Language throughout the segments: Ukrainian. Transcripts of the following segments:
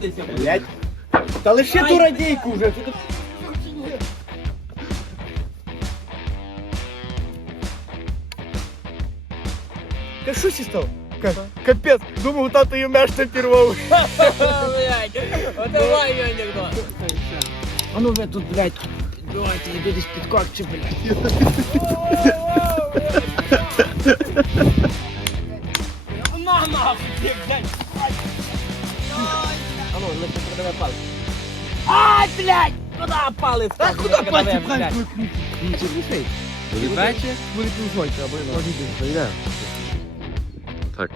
десь я буду. Блять. Та лише ту радійку вже. Ти тут- Та що сі став? Ка- Капець, думав, тато її меш не пірвав. Блядь, от давай мій анекдот. А ну ви тут, блядь, давайте йду десь підкорче, блядь. Ну, не продавай палець. Ай, блядь, куди палець? А куди пальці блядь? пальці? Ви Буде півзойка, або Так.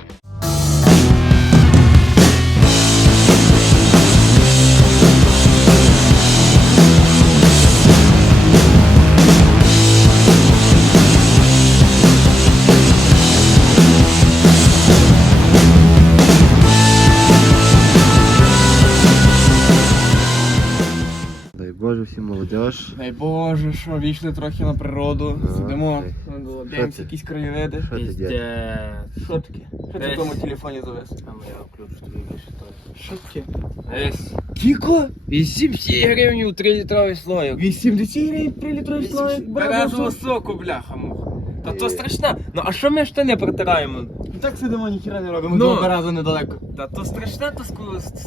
Молодіж. Дай Боже, що вийшли трохи на природу, Ну, сидимо, окей. дивимося ти? якісь краєвиди. Що ти? Пиздец. Що таке? Що ти в тому телефоні завез? А я включу тобі більше то. Що таке? Кіко? 80 гривень у 3 літровий слоїк. 80 гривень 3 літровий слайд. Бережного соку, бляха муха. Та то страшне. Ну а що ми штани протираємо? І так сидимо, ніхіра не робимо, Ну. два рази недалеко. Та то страшне, то ску...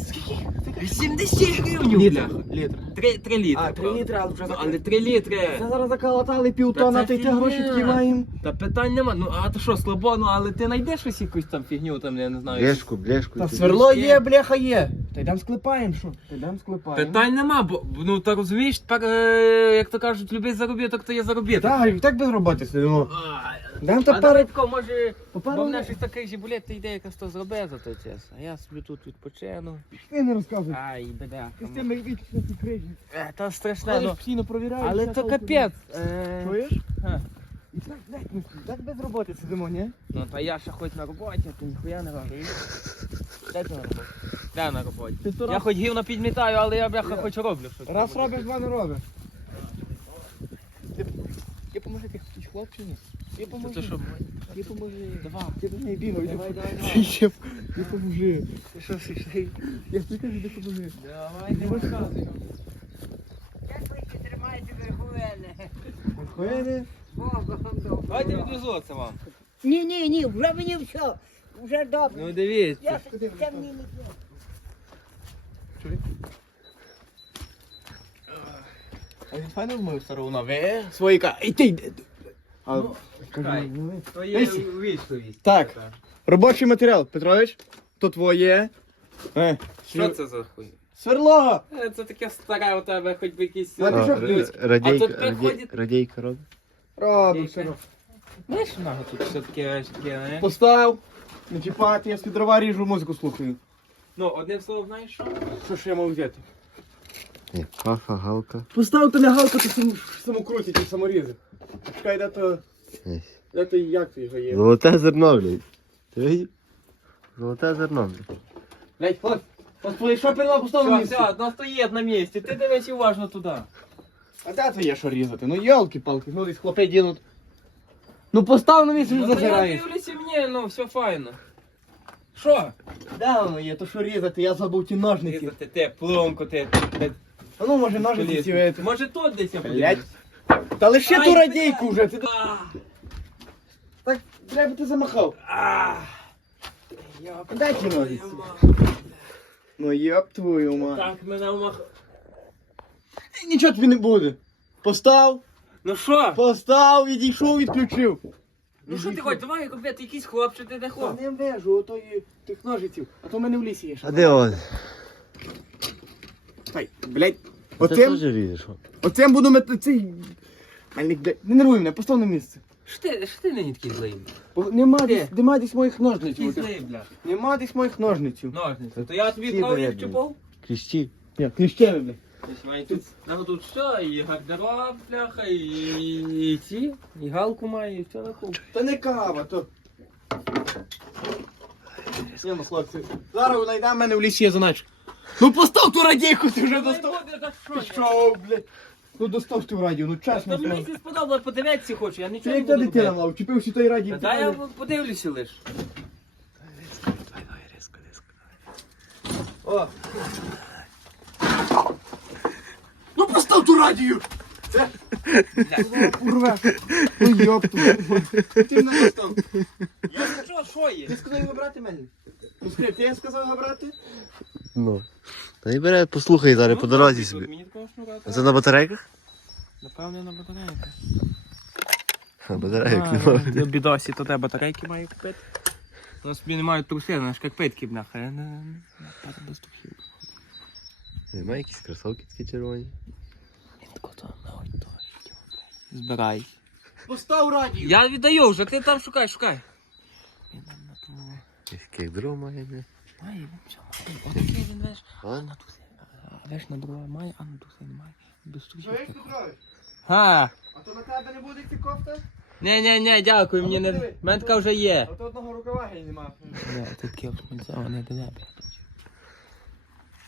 Скільки? 80 гривень, бляха. Літр. 3, 3 літри. А, 3 правда. літри, але вже Ну, але 3 літри. Це зараз заколотали півтона, Та це й ті гроші фігня. такі маємо. Та питань нема. Ну а то що, слабо, ну але ти знайдеш ось якусь там фігню, там я не знаю. Блешку, блешку. Та сверло є. є, бляха є. Та йдемо склепаємо, що? Та йдемо склепаємо. Питань нема, бо ну та розумієш, тепер, е, як то кажуть, любий заробіток, то є заробіток. Так, так без роботи сидимо. Ай, Дам А тепер. Давидко, може, бо в мене щось такий жібулет, ти йде якось то зроби за той час. А я собі тут відпочину. Ти не розказуй. Ай, беда. Ти з тими вічно ті крижі. Е, Та страшне, Але ну. постійно провіряєш. Але то капець. Е, Чуєш? Га. І так, так, ну, так без роботи сидимо, ні? Ну та я ще хоч на роботі, а ти ніхуя не робиш. Де ти на роботі? Де на роботі? Ти то Я раз- хоч гівно підмітаю, але я бляха хоч роблю щось. Раз робиш, два не робиш. Ти, ти поможи ти хтось хлопчині. Ти Це поможи. то що? Ти поможи. Два. Ти до неї бігав. Давай, давай, Ти давай. ще, ти поможи. Ти що, ти що? Я тобі кажу, ти поможи. Давай, не розказуй. Як ви ще тримаєте верховини? Хуєне. Богом добре. Давайте відвезу це вам. Ні, ні, ні, вже мені все. Вже добре. Ну дивіться. Я це мені не треба. А він файно вмив стару на ви? Своїка. І ти йди. А, Ну, кажу, чекай. ну, ви- То є Есі. вічливість. Так. Робочий матеріал, Петрович, то твоє. Е, Що це за хуй? Сверло! Е, Це таке старе у тебе, хоч би якісь... А ти що, р- людський? радійка, А тут радій- приходить- радійка робить. Робив, все. робив. Знаєш, нага тут все таке, таке, не? Постав. Не чіпати, я собі дрова ріжу, музику слухаю. Ну, одним словом, знаєш що? Що ж я мав взяти? Ні, Пафа, галка. Постав не галку, то сам, самокруті, ті саморізи. Чекай, де то, де то як то його є. Золоте зерно, блядь. Ти видів? Золоте зерно, блядь. Блять, хлоп, от що пила постав на Все, все, стоїть на місці, ти дивись уважно туди. А де то є що різати? Ну йолки-палки, ну десь хлопи дінуть. Ну постав на місце, що Ну, я зазираєш. дивлюся мені, ну, все файно. Що? Де воно є, то що різати, я забув ті ножниці. Різати те, пломку, те, те, А ну може ножниці ці вити. Може тут десь я Блять. Та лише ту радійку вже. Ти... Так, треба ти замахав. Дай ті ножниці. Ну йоп твою мать. Так, мене вмах... Нічого тобі не буде. Постав, Ну що? постав, відійшов, відключив. Ну що ти хочеш, давай робити якийсь хлопчик, ти де Та хлоп. не вежу, отої тих ножиців. А то в мене в лісі є ще. А де он? Тай, блядь. Ти Оцим, теж ріжеш? оцим буду мети цей. Мальник, блядь, не нервуй мене, постав на місце. Що ти, що ти нині такий злий? Бо Нема десь, нема десь моїх Такий ножниців. злий, бля. Нема десь моїх ножниців. Ножниці. То я тобі Всі вчепав? Кліщі. Ні, кліщеві, блядь. Тут, ну, тут все, і гардероб, бляха, і, і, і ці, і галку має, і все на купу. Та не кава, то. Ні, ну, хлопці. Зараз знайдемо мене в лісі є заначка. Ну постав ту радійку, ти вже достав. буде за що? Ти що, блядь? Ну достав ту радію, ну чесно. Та мені це сподобалось, подивитися хочу, я Ти нічого як не та буду дитина робити. мав, чіпився той радій. Та я подивлюся лиш. О. Ну постав ту радію! Урве. Ну йопту. Ти мене постав. Я сказав, що є? Ти сказав його брати мене? Ну скажи, ти сказав його брати? Ну. Та не бере, послухай зараз Ну, по дорозі собі. Мені такого шнура А це на батарейках? Напевно, на батарейках. На батарейок немає. Я бідосі, то де батарейки маю купити. У нас собі не мають труси, знаєш, як питки, бляха. Я не, не пара без трусів. Немає якісь кросовки такі червоні. Він тако то, то. Збирай. Постав радію! Я віддаю вже, ти там шукай, шукай. Яких дров має, не? Має, він все має. Отакий він, знаєш, А? а на туси. А веш на дрова має, а на туси немає. Без трусів. Чуєш, Петрович? Га! А то на тебе не буде ці кофта? Ні, ні, ні, дякую, мені не... В мене така вже є. А то одного рукава геть нема. Не, таке сміттєво не тебе.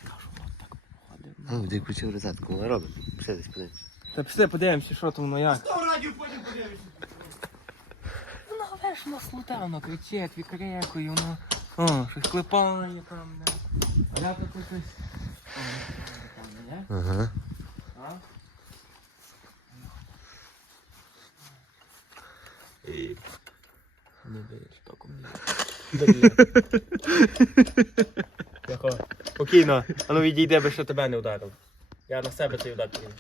Кажу, от так походив. А, ну, де включив розетку, вона робить. Все десь подивись. Та пішли подивимося, що там воно як. Постав радію, потім подивишся. Воно веш, воно слуте, воно кричить, викрикує, воно... О, щось клепає там, не. А я тут щось... Ага. А? Не даєш током не. Спокійно. А ну відійди, би що тебе не ударив. Я на себе цей удар прийму.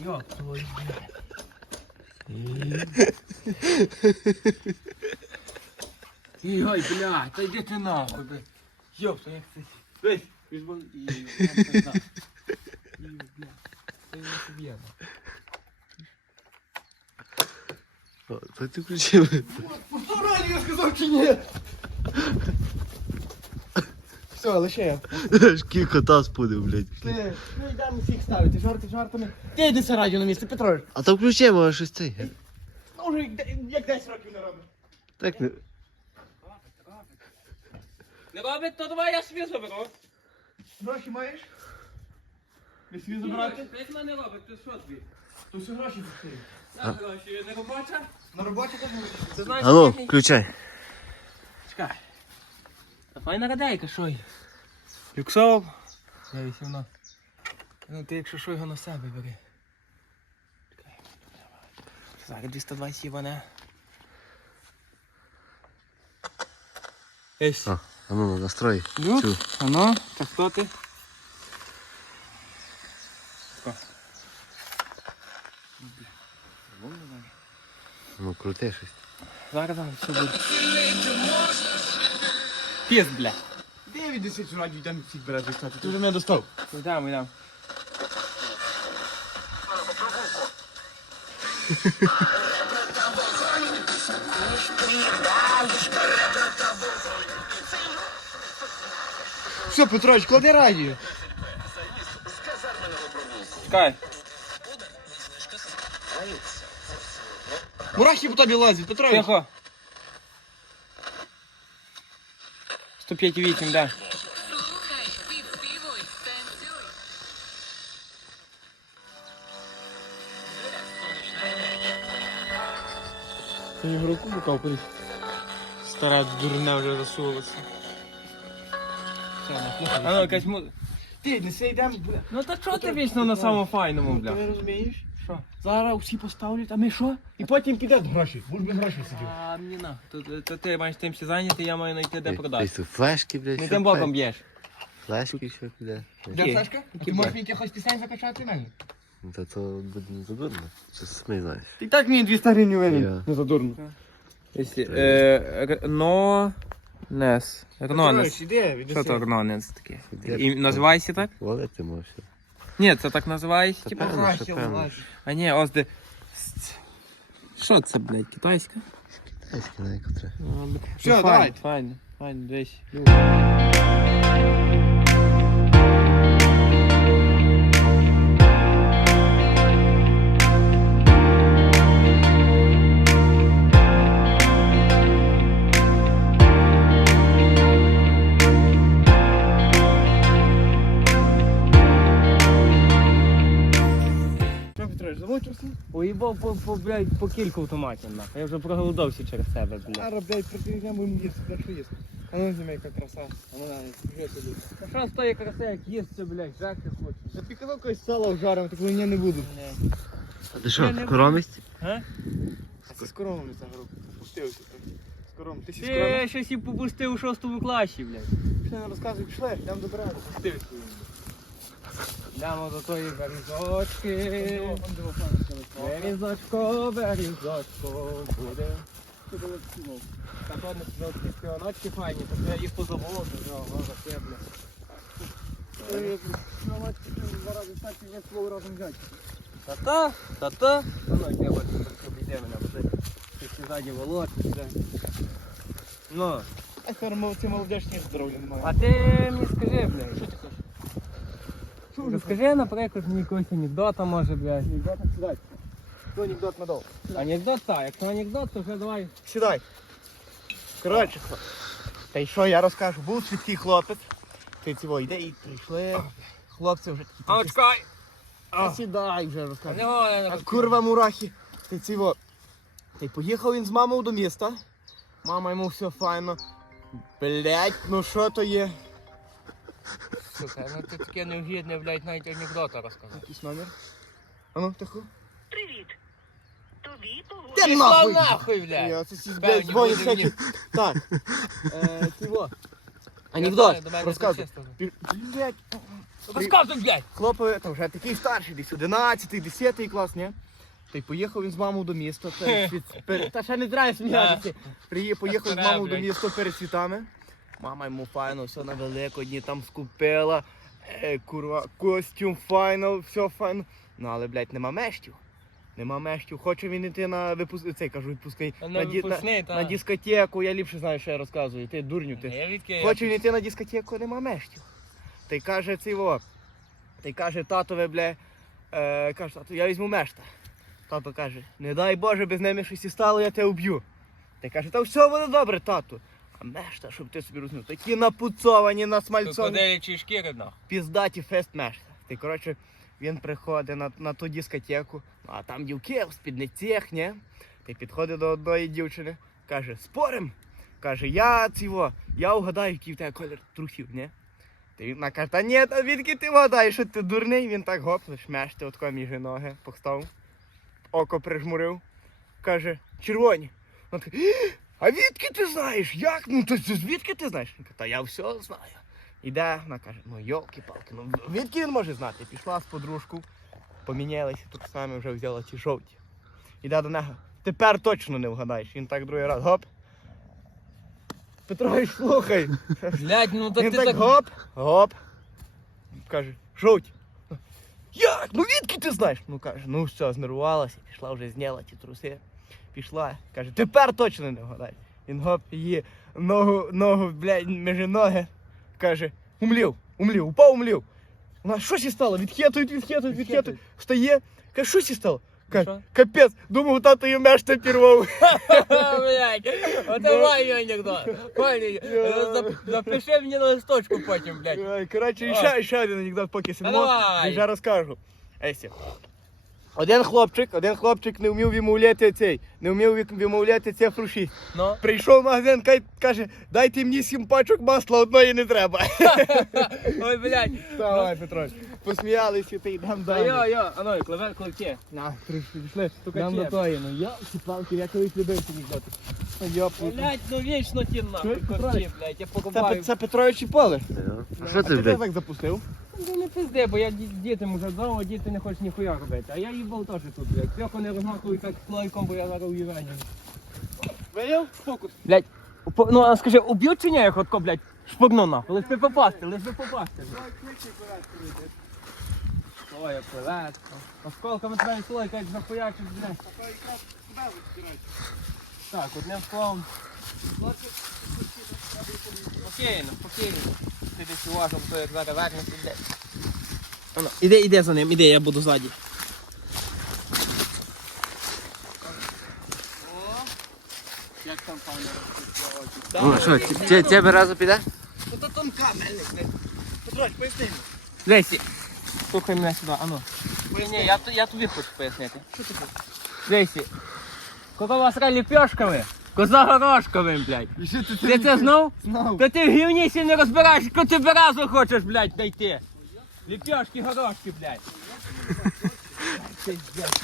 Йо, твою Ой, блядь, та йди ти нахуй, блядь. Йоп, то як це. Весь, візьму і... І, блядь, це не собі, О, ти включив. Постав радію, сказав чи ні? Все, лише я. Шкіл кота спудив, блядь. Ти, ну йдемо всіх ставити, жарти жартами. Ти йди це радіо на місце, Петрович. А то включи, може щось цей. Ну вже як де- як 10 років не робиш. Так не. Не робить, то давай я собі заберу. Гроші маєш? Ви собі забирати? Як мене робить, ти що тобі? То всі гроші пішли. На гроші, не робоча? На роботі теж можеш. Ти знаєш, А ну, включай. Чекай. Файна радейка, що є? Люксов. Я вісімно. Ну ти якщо що його на себе бери. Зараз 220 єбане. Есь. А, а ну, настрой. Ну, Цю. а ну, так хто ти? Тако. Ну, крути щось. Зараз, зараз, все буде. Піс, бля. Де від 10 радіо йдемо всіх береш, кстати. Ти вже мене достав. Йдемо, йдемо. Все, Петрович, клади радіо. Чекай. Мурахи по тобі лазять, Петрович. Тихо. 105,8, да. Слухай, підспівуй, танцюй. Його руку букав колись. Стара дурне вже засувалася. А ну, якась му... Ти, неси йдемо, бля. Ну та чого ти вічно на самому файному, Ну, бля? ти розумієш? Що? Зараз всі поставлять, а ми що? І потім піде гроші. Будь би гроші сидів. А, мені на. То, то, то ти маєш тим всі зайняти, я маю знайти де продати. Тут флешки, блядь. Не що тим боком б'єш. Флешки, що піде. Де Які? флешка? Які Ти можеш мені якихось пісень закачати мене? Ну, Та то буде не задурно. Що самі знаєш. Ти так мені 200 гривень Я. винен. Не задурно. Якщо, е, Рно... Нес. Рнонес. іди, Що то Рнонес таке? І ти? називається так? Волити можеш. Ні, це так називається, типа. певно, що певно. А ні, ось де. Що це, блядь, китайська? Китайське на яку треба. Все, Всё, ну, давайте. Файно, файно, десь. Уїбав по, по, блядь, по кілька автоматів, нахуй. Я вже проголодався через себе, блядь. Зараз, блядь, прикинемо їсти, де що їсти. А ну зніми, яка краса. А ну на, скажи тобі. А що з тої краси, як їсти, блядь, жарти хочеш? За пікалокою сало вжаримо, так я не буду. А ти що, коромість? А? А це з коровами ця група. Пустився. З коровами. Ти сі з? Ти щось і попустив у шостому класі, блядь. Пішли не розказуй, пішли, йдемо добирати. Пустив свою. Йдемо до тої берізочки. Берізочко, берізочко, буде. Та то не співаночки файні, то треба їх позабувати, вже, ого, за це, блядь. Зараз так є слово разом взяти. Та-та, та-та. Ну, я бачу, що обійде мене, бо ти ти ззаді волосся, блядь. Ну, А молодежні здоров'я немає. а ти мені скажи, блядь, що ти хочеш? Розкажи, наприклад, мені якогось анекдота, може, блядь. Анекдот сідай. Хто анекдот надав? Анекдот так, якщо анекдот, то вже давай. Сідай. Коротше. Та й що я розкажу? Був свідкий хлопець. Ти цього йде і прийшли. Хлопці вже такі. А, чекай! Та сідай вже розкажу. А курва мурахи. Ти цього. Та й поїхав він з мамою до міста. Мама йому все файно. Блять, ну що то є? Сука, ну ти таке невгідне, блядь, навіть анекдота розказати. Якийсь номер? А ну, тихо. Привіт. Тобі погода. Ти нахуй! нахуй, блядь! Я це сі Певні, блядь, мені. всякі. Так. Е, Анекдот. до мене Розказуй. це чисто. Пі- Блядь. Розказуй, блядь! Хлопець, то вже такий старший, десь 11, 10 клас, ні? Та й поїхав він з мамою до міста. світ- перед- Та ще не треба сміятися. Приї- Поїхав з мамою до міста перед світами. Мама йому файно, все на великодні там скупила. Е, курва, костюм файно, все файно. Ну але, блядь, нема мештів. Нема мештів. Хоче він іти на випуск... Цей кажу, відпускний. На ді- випускний, на, та. на дискотеку, я ліпше знаю, що я розказую. Ти дурню ти. Я відки... Хоче він йти на дискотеку, нема мештів. Та й каже цей во. Та й каже татове, бля, е, каже, тато, я візьму мешта. Тато каже, не дай Боже, без ними щось і стало, я тебе вб'ю. Та й каже, та все буде добре, тату. Мешта, щоб ти собі розумів, такі напуцовані, насмальцовані, Крокодилячі шкіри, нахуй. піздаті фест мешта. Та й коротше, він приходить на, на ту дискотеку, ну, а там дівки в спідницях, ні? Й підходить до одної дівчини, каже, спорим. Каже, я цього, я угадаю, який в тебе колір трухів, ні? Він вона каже, та ні, та відки ти вгадаєш, що ти дурний? Він так гоп, шмешти отко між ноги постав, око прижмурив. Каже, червоні. Вона така, «Е, а відки ти знаєш? Як? Ну то звідки ти знаєш? Він каже, та я все знаю. Іде, вона каже, ну йолки-палки, ну відки він може знати? Пішла з подружку, помінялися, тут саме вже взяла ті жовті. Іде до нього. Тепер точно не вгадаєш. Він так другий раз гоп. Петрович, слухай. Блядь, ну так Він ти так, так... гоп, гоп. Каже, жовті. Як? Ну відки ти знаєш? Ну каже, ну все, знервувалася, пішла вже зняла ті труси. Пішла. Каже, тепер точно не вгадай. Він гоп її ногу, ногу, блядь, між ноги. Каже, умлів, умлів, упав, умлів. Вона що сі стало? Відхитують, відхитують, відхитують. Встає. Каже, що сі стало? Каже, капець, думав, тато її мешта пірвав. Блядь, оце має анекдот. Запиши мені на листочку потім, блядь. Ой, Коротше, ще, ще один анекдот, поки сидимо. давай. Вже розкажу. Есі. Один хлопчик, один хлопчик не вмів вимовляти цей, не вмів вимовляти цифру 6. Ну. Прийшов в магазин, каже, дайте мені сім пачок масла, одної не треба. Ой, блядь. Давай, Петрович. Посміялися, ти йдемо Та далі. йо, йо, а ну, кливе, кливке. На, трішки пішли. Дам до тої, ну я палки, я колись любив ці анекдоти. Блядь, ну вічно ті нахуй, Чуєш, блядь, я Це, покупаю. це Петрович і поле. А що ти блядь? так запустив? Ну не пизди, бо я ді- дітям уже вдома, діти не хочуть ніхуя робити. А я їбав теж тут, блядь. Трьох не розмахую так слойком, бо я зараз уїваю. Видів? Фокус. Блядь, упо- ну а скажи, уб'ють чи ні, як отко, блядь, шпагну нахуй? Лиш би попасти, лиш би попасти. Ой, пилетка. Осколками треба слойка, як захуячить, блядь. Так, одним словом. Спокійно, спокійно. Ти десь уважно, бо то як зараз вернеться, блядь. Іди, іди за ним, іди, я буду ззаді. Там О, що, тебе разу піде? Ну то тонка мельник. Петрович, поясни. Лесі, слухай мене сюди, ану. Ні, ні, я, я тобі хочу пояснити. Що ти хочеш? Лесі, коли вас грали лепешками, Коза горошковим, блядь. Ти це знав? Знав. Та ти в гівні ще не розбираєш, яку ти разу хочеш, блядь, знайти. Ліпьошки, горошки, блядь. Ти, блядь,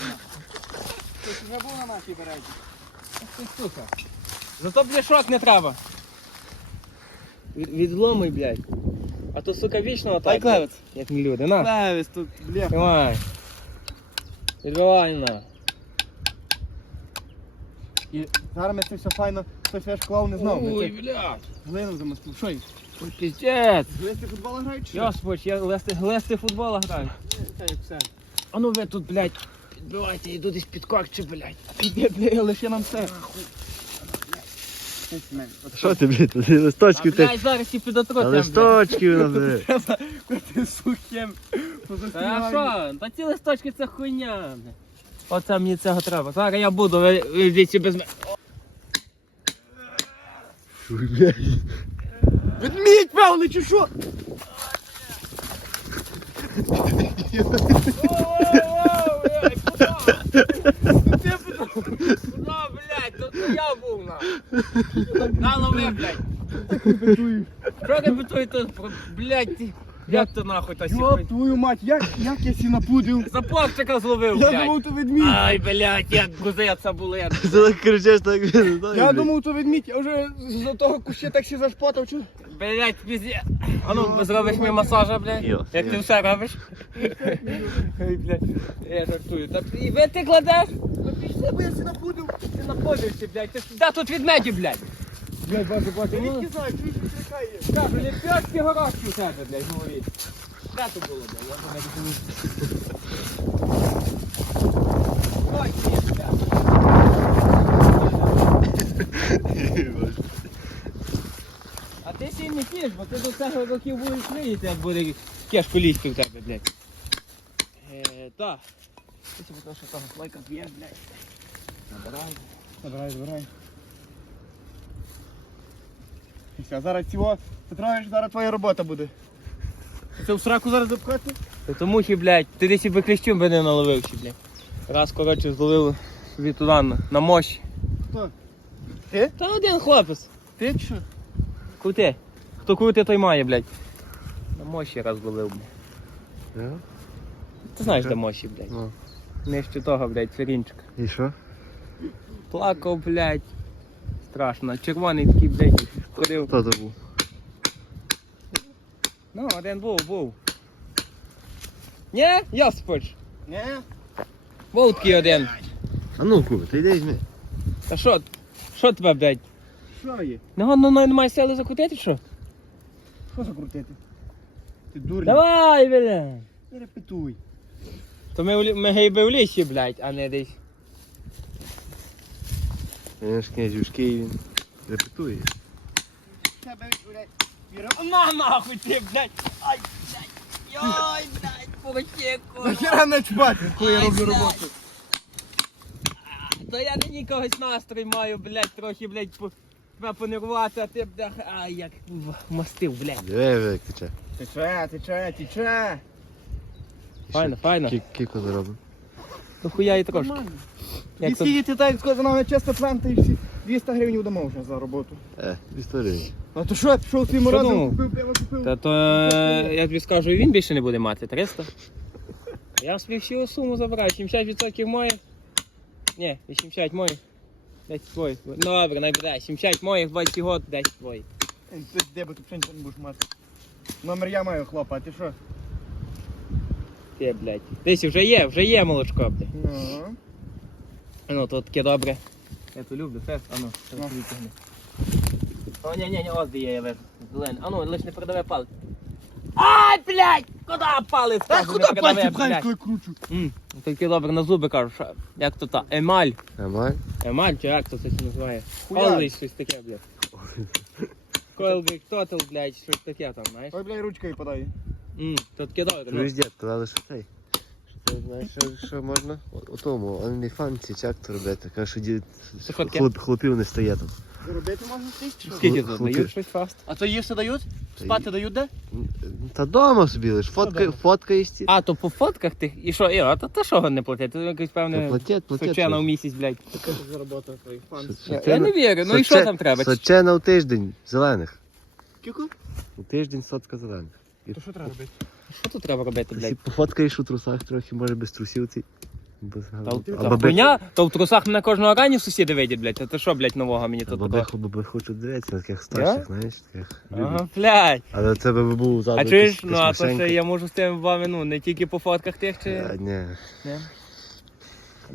Ти ж вже був на нашій березі. Ти, сука. Зато бляшок не треба. Від- Відломий, блядь. А то, сука, вічно отак. Дай клевець. Як не люди, на. Левіс тут, бля. Тримай. Відбивай на. І зараз ми це все файно, хтось я ж клав не знав. Ой, блядь. глину замостив. Що їх? Ой, Піздець. Глисти футбол грають чи що? Йосипоч, я глести, глести футбола граю. Та як все. А ну ви тут, блядь, підбивайте, йду десь під корчі, блядь. Іди, бля, лише нам все. Що ти, блядь, ти листочки ти. блядь, зараз і підотру Та там, блядь. листочки вона. Ти сухим. Та а що? Та ці листочки це хуйня. Оце мені цього треба. Зараз я буду, ви, йдіть без мене. Ведмідь, певний, чи що? Воу-воу-воу, блядь, куди? Куди, блядь? Тут я був, на. На, лови, блядь. Що репетуй тут, блядь, ти- як то нахуй та? Йоп, твою мать, як, як я сі напудив? плавчика зловив, Я блядь. думав, то ведмідь. Ай, блядь, як гузеться було. Ти так кричиш, так він. Я думав, то ведмідь, я вже за того куща так ще зашпотав, чи? Блядь, пізде. А ну, зробиш мені масажа, блядь? Йо, Як ти йо. все робиш? Ой, блядь, я жартую. Та і ви ти кладеш? Ну пішли, бо я сі напудив. Ти напудився, блядь. Ти ж де тут відмеді, блядь? Блядь, боже, боже, Я не знаю, чуєш, що чекає. Кажу, ліпьошки горошки у тебе, блядь, голові. Де то було, блядь? Я вже не розумію. Ой, ні, блядь. А ти ще й не п'єш, бо ти до цього років будеш виїти, як буде кешку лізти в тебе, блядь. Е, так. Ти того, що того слойка п'є, блядь. Набирай. Забирай, забирай. І все, зараз цього, Петрович, зараз твоя робота буде. Це в сраку зараз запхати? Та тому що, блядь, ти десь і би кліщу би не наловив ще, блядь. Раз, коротше, зловив собі туди на, на мощі. Хто? Ти? Та один хлопець. Ти чи що? Крути. Хто крути, той має, блядь. На мощі раз ловив, блядь. Да? Ти знаєш, де мощі, блядь. Ну. Нижче того, блядь, цвірінчик. І що? Плакав, блядь. Страшно. Червоний такий, блядь, ходив. Хто то був? Ну, один був, був. Ні, Йосипович. Ні? Був такий один. А ну, Куба, ти йди візьми. Та що? Що тебе, блядь? Що є? Ну, ну, ну, немає сили закрутити, що? Що закрутити? Ти дурень. Давай, блядь. Не репетуй. То ми, в лі- ми гейби в лісі, блядь, а не десь. Він ж князь в Києві. Репетує. Тебе, блядь, віра. На нахуй ти, блядь! Ай, блядь! Йой, блядь, поротеку! Нахера не чбати, коли я роблю роботу. То я нині когось настрій маю, блядь, трохи, блядь, по... тебе понервувати, а ти, блядь, ай, як мастив, блядь. Диви, як тече. Тече, тече, тече. Файно, файно. Кі- Кіко заробив. Ну хуя і трошки. Як І то... скільки ти так сказав, на чисто планти і всі 200 гривень вдамо вже за роботу. Е, історії. А то що, пішов морозив, думав? купив пиво, купив. Та то, е, я тобі скажу, і він більше не буде мати, 300. Я собі всю суму забираю, 70% моїх. Ні, 80 моїх. 10 твоїх. Ну добре, не буде. 70 моїх, 20 год, 10 твоїх. Ей, Ти де би ти взагалі нічого не будеш мати. Номер я маю, хлопа, а ти що? Ти, блядь. Десь вже є, вже є молочко, блядь. Ну. Ну, то таке добре. Я то люблю, фест, а ну, Ну. зараз витягни. О, ні, ні, ні, ось де є, я вижу. Зелений. А ну, лиш не передавай палець. Ай, блядь! Куди палець? Та куди передавай, пальці пхаєш, коли кручу? Таке добре на зуби кажу, що як то та емаль. Емаль? Емаль, чи як то це ще називає? Колись щось таке, блядь. Койлбік тотал, блядь, щось таке там, знаєш? Ой, блядь, ручкою подай. М, То таке добре. ну. Чуєш, дід, казали, що цей. Що ти знаєш, що, що можна? У у тому, OnlyFans чи як то робити. Каже, що дід хлоп, хлопів не стає там. Заробити можна що? Скільки тут дають щось фаст? А то їсти дають? Та Спати дають де? Та дома собі лиш, фотка, дома? фоткаєш ці. А, то по фотках ти. І що, і, а то, то що не платять? Якось Та певне Платять, платять. сочена в місяць, блядь. Така заробота твоїх фан. Що- Я не вірю, ну і що там треба? Сочена у тиждень зелених. Кіко? У тиждень сотка зелених. То що треба робити? Що тут треба робити, Ти блядь? пофоткаєш у трусах трохи, може без трусів ці. Без Та, та хуйня, то в трусах мене кожного ранні сусіди видять, блядь. А то що, блядь, нового мені тут такого? бабих хочуть дивитися таких старших, знаєш, таких. Ага, блядь. Але це би був ззаду А чуєш, ну а то ще я можу з тими вами, ну, не тільки по фотках тих чи. Ні. Не?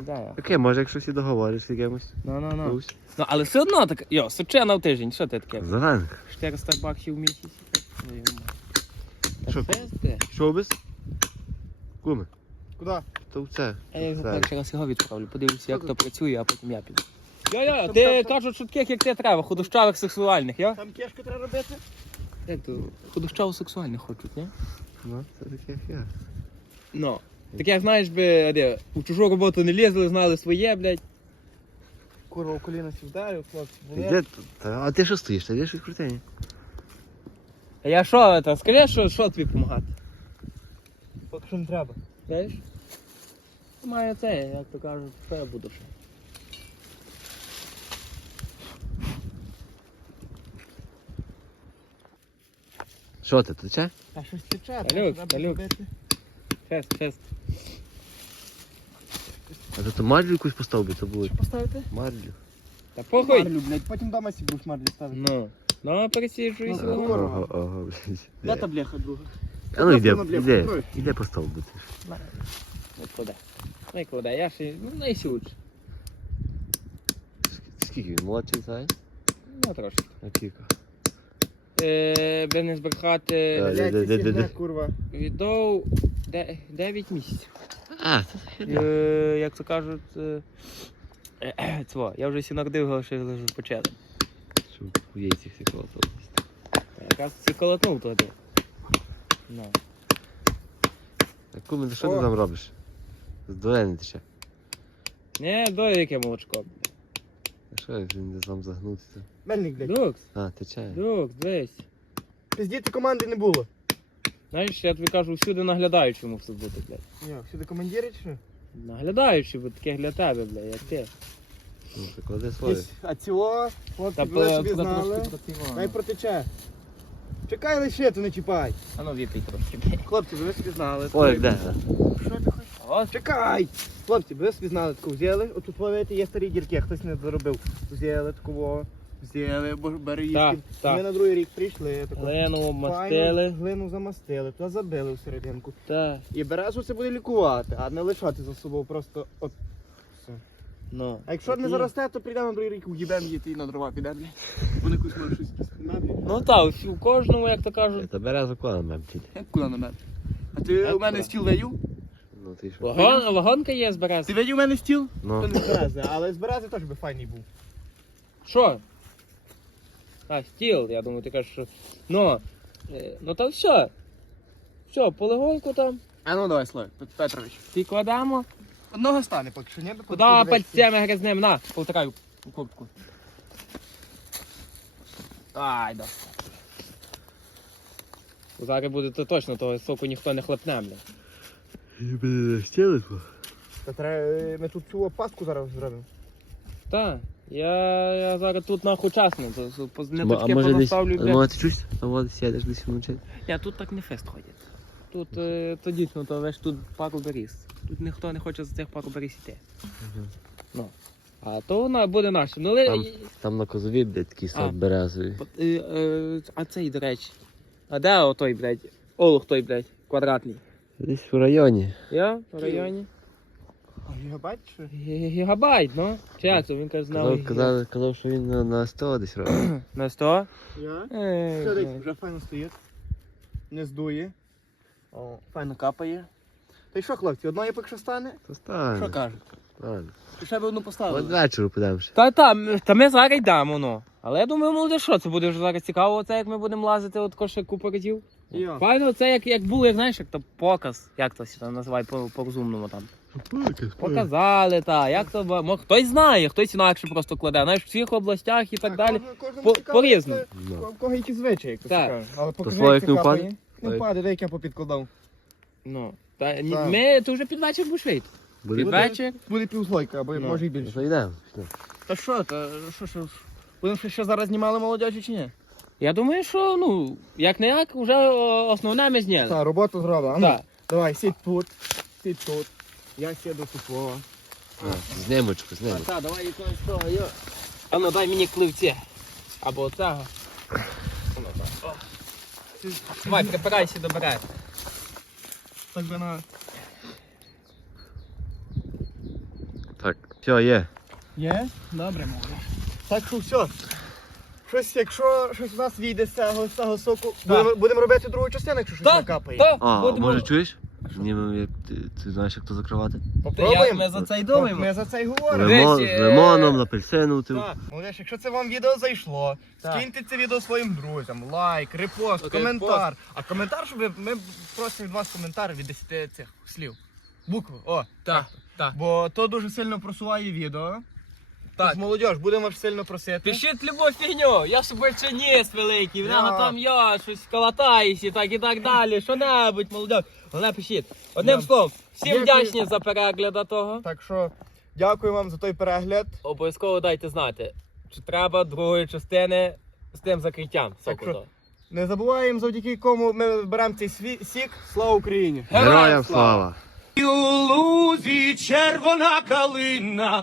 Да. Окей, може, якщо всі договоришся з якимось. Ну, ну, ну. Ну, але все одно так, йо, сочена в тиждень, що ти таке? Зелених. 400 баксів в місяць. Що? фест, блядь. Що без? Куми, Куди? то в це. Я його Це. перший раз його відправлю, подивлюся, як то працює, а потім я піду. Я-я, ти там, там. кажуть, що таких, як ти треба, худощавих сексуальних, я? Там кешку треба робити? Як? Худощаво сексуальних хочуть, ні? Ну, це таке як я. Ну. Так як знаєш би, де, у чужу роботу не лізли, знали своє, блядь. Курва, у коліна сі вдарив, хлопці. були. Де? Та, а ти що стоїш? Ти і крутені? А я що, та скажи, що, що тобі допомагати? Поки що не треба. Знаєш? Має це, як то кажуть, що я буду ще. Що ти, тече? Та щось тече, Та треба зробити. Фест, фест. А то, то марлю якусь постав би, то буде. Що поставити? Марлю. Та похуй. Марлю, блядь, потім дома сі будеш марлю ставити. Ну. Ну, пересіджуйся. Ну, Ну. Ого, ого, блядь. Де та бляха друга? А ну йде, на йде, йде постав би. ну куди? Ну і куди? Я ще, ну не. Скільки він молодший, знає? Ну трошки. А кілька. Е, би не збрехати, Е, Блядь, де- це де- фігня, курва. віддав 9 місяців. А, це Е, як то кажуть, е, е, цво, я вже сі народив його, ще лежу почали. Що у яйці всі колотали. Якраз ці колотнув туди. Ну. А куми, ти що ти О. там робиш? Здолений тече. Не, до яке молочко. А що, як він не там загнутися? Мельник, блядь. Друкс, А, тече. друкс, дивись. Пиздіти команди не було. Знаєш, я тобі кажу, всюди наглядаючий мусить бути, блядь. Ні, всюди командири чи що? Наглядаючий, бо таке для тебе, блядь, як ти. Ну. Ось, А цього, хлопці, Та ви собі знали. Най протече. Чекай лише, то не чіпай. А ну віпий трошки. Хлопці, ви собі знали. Ой, де? Що ти хочеш? Ось. Чекай! Хлопці, ви собі знали таку взяли, отут ловити є старі дірки, хтось не доробив. Взяли такого, взяли, бо бери Так, так. Ми на другий рік прийшли. таку Глину обмастили. Глину замастили, то забили всерединку. Так, І березу це буде лікувати, а не лишати за собою просто от. Ну. А якщо не заросте, то прийдемо на другий рік уїбемо їти і на дрова підемо. Вони якусь може щось якісь меблі. Ну так, у кожному, як то кажуть. Та бере закон мемтіль. Як куди на мене? А ти у мене стіл видів? Ну ти що? Вагон, вагонка є з. Ти видів у мене стіл? Ну, не з берези, але з берези теж би файний був. Що? А, стіл, я думаю, ти кажеш, що. Ну, е, ну то все. Все, полегоньку там, А ну давай, Славик, Петрович. підкладемо. Одного стане поки що, ні? Куди пальцями грязнем? На, повтикаю у куртку. Ай, да. Зараз буде то точно, того соку ніхто не хлопне, бля. Та треба, ми тут цю опаску зараз зробимо. Та, я, я зараз тут нахуй часний, то, то, поз- не А точке може десь, понаставлю, а бля. може ти чуєш? А може сядеш десь вночі? Я тут так не фест ходять. Тут е, то дійсно, то весь тут пару беріз. Тут ніхто не хоче за цих пару беріз йти. Ну. А то вона буде наша. Ну, але... Там- Там на козові, блядь, такий А. сад березовий. Е, е, а цей, до речі. А де отой, блядь? Олух той, блядь, квадратний. Десь в районі. Я в районі. А бачиш? що? Гігабайт, ну. Це? Він каже, знав. Казав, казав, казав, що він на, на 100 десь робить. На 100? Я? Е, блядь. вже файно стоїть. Не здує. О, файно капає. Та й що, хлопці, одної поки що стане? То стане. Що кажуть? Стане. Ти ще б одну От вечору підемо ще. Та, та, та ми зараз йдемо, ну. Але я думаю, молоде, що це буде вже зараз цікаво, це як ми будемо лазити от ще купу разів. Йо. Файно, це як, як було, як знаєш, як то показ, як то там називають по, по-розумному там. Показали, та, як то, мо, хтось знає, хтось інакше просто кладе, знаєш, в всіх областях і так далі. По- По-різному. В кого які звичаї, як то Так. кажуть. Але покажи, як як не це впаде? Не впаде, як я попідкладав. Ну. Та, ні, Так. ми, то вже під вечір будеш вийти. Буде Під вечір. Буде півслойка, або Ну. може і Ну, більше. Що йдемо? йдемо. Та що, та що, що, будемо ще- ще зараз знімали молодежі чи ні? Я думаю, що, ну, як не як, вже о, основне ми зняли. Так, роботу зробимо. А ну, Так. Давай, сідь тут, сідь тут. Я сіду тут. О. А, Знімочку, знімочку. Так, давай якогось того, йо. А ну дай мені кливці. Або цього. Воно так. О. Давай, припирайся. Так би на. Так, все, є. Є? Добре, може. Так що все. Щось, якщо щось у нас вийде з цього, з цього соку, будемо, будемо робити другу частину, якщо щось Так, накапає. так, А, будемо. може чуєш? Ніби як ти, ти знаєш, як то закривати? Попробуємо. Ми за це й думаємо. Ми за це й говоримо. Лимон, Десь, з е, лимоном, апельсину. Ти... Так, молодець, якщо це вам відео зайшло, Так. скиньте це відео своїм друзям, лайк, репост, Окей, коментар. А коментар, щоб ви, ми просимо від вас коментар від 10 цих слів. Букви. О, Так, так. бо то дуже сильно просуває відео. Так. Молодь, будемо вас сильно просити. Пишіть любу фігню, я субочиніст великий, в нього Я. там я щось калатаюсь і так і так далі, що небудь, молодь. Головне пишіть. Одним Да. словом, всім Дякую. вдячні за перегляд того. Так що дякую вам за той перегляд. Обов'язково дайте знати, чи треба другої частини з тим закриттям. Так що-. Не забуваємо, завдяки кому ми беремо цей сві- сік. Слава Україні! Героям слава! У лузі червона калина